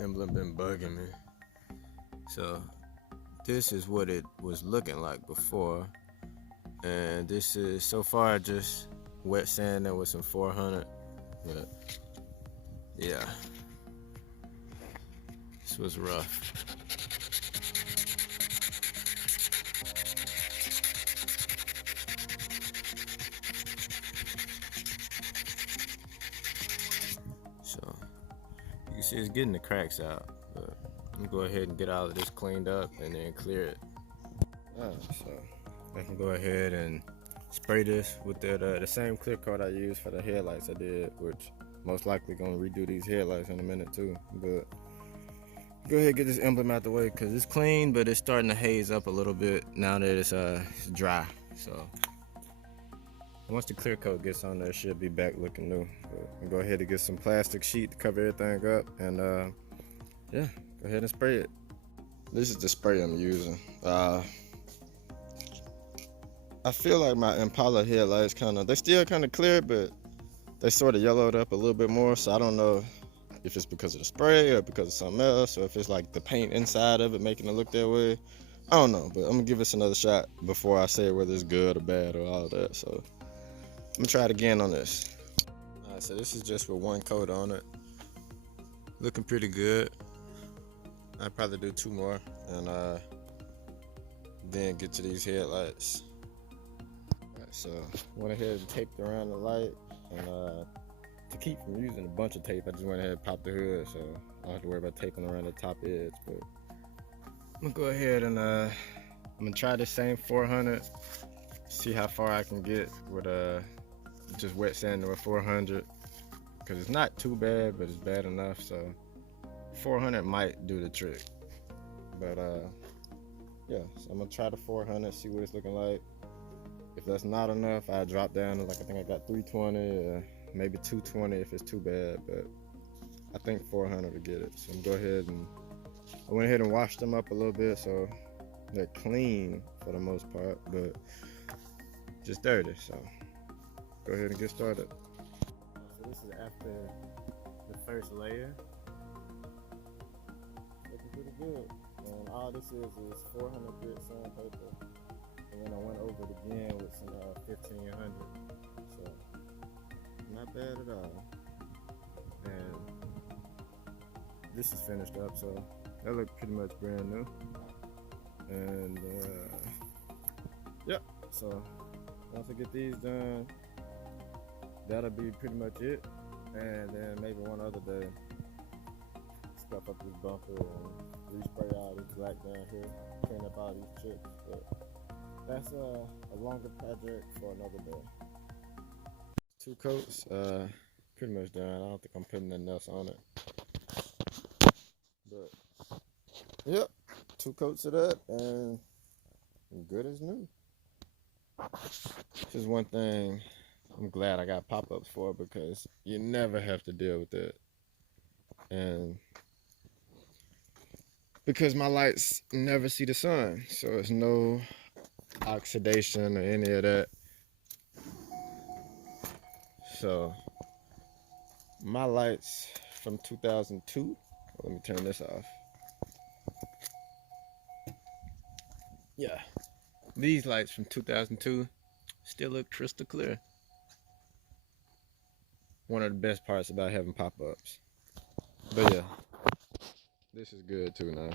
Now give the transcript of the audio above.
Emblem been bugging me. So this is what it was looking like before, and this is so far just wet sanding with some 400. But yeah, this was rough. So you can see it's getting the cracks out, but I'm gonna go ahead and get all of this cleaned up and then clear it. So I can go ahead and spray this with the same clear coat I used for the headlights I did, which most likely gonna redo these headlights in a minute too. But go ahead and get this emblem out the way because it's clean, but it's starting to haze up a little bit now that it's dry. So once the clear coat gets on there, it should be back looking new. But go ahead and get some plastic sheet to cover everything up, and yeah, go ahead and spray it. This is the spray I'm using. I feel like my Impala headlights they still kind of clear, but they sort of yellowed up a little bit more. So I don't know if it's because of the spray or because of something else, or if it's like the paint inside of it making it look that way. I don't know, but I'm gonna give this another shot before I say whether it's good or bad or all that. So I'm gonna try it again on this. Alright, so this is just with one coat on it. Looking pretty good. I'll probably do 2 more and then get to these headlights. So went ahead and taped around the light, and to keep from using a bunch of tape, I just went ahead and popped the hood, so I don't have to worry about taping around the top edge. But I'm gonna go ahead and I'm gonna try this same 400, see how far I can get with just wet sanding with 400, because it's not too bad, but it's bad enough. So 400 might do the trick. But yeah, so I'm gonna try the 400, see what it's looking like. If that's not enough, I drop down to, like, I think I got 320 or maybe 220 if it's too bad, but I think 400 will get it. So I'm gonna go ahead and I went ahead and washed them up a little bit, so they're clean for the most part, but just dirty. So go ahead and get started. So this is after the first layer. Looking pretty good. And all this is 400 grit sandpaper. And then I went over it again with some 1500. So not bad at all. And this is finished up, so that looked pretty much brand new. And yep, so once I get these done, that'll be pretty much it. And then maybe one other day, scuff up this bumper and respray all this black down here, clean up all these chips. But that's a longer project for another day. 2 coats, pretty much done. I don't think I'm putting nothing else on it. But yep, 2 coats of that, and good as new. This is one thing I'm glad I got pop-ups for, because you never have to deal with that. And because my lights never see the sun, so it's no oxidation or any of that. So my lights from 2002, let me turn this off. Yeah, these lights from 2002 still look crystal clear. One of the best parts about having pop-ups. But yeah, this is good too now.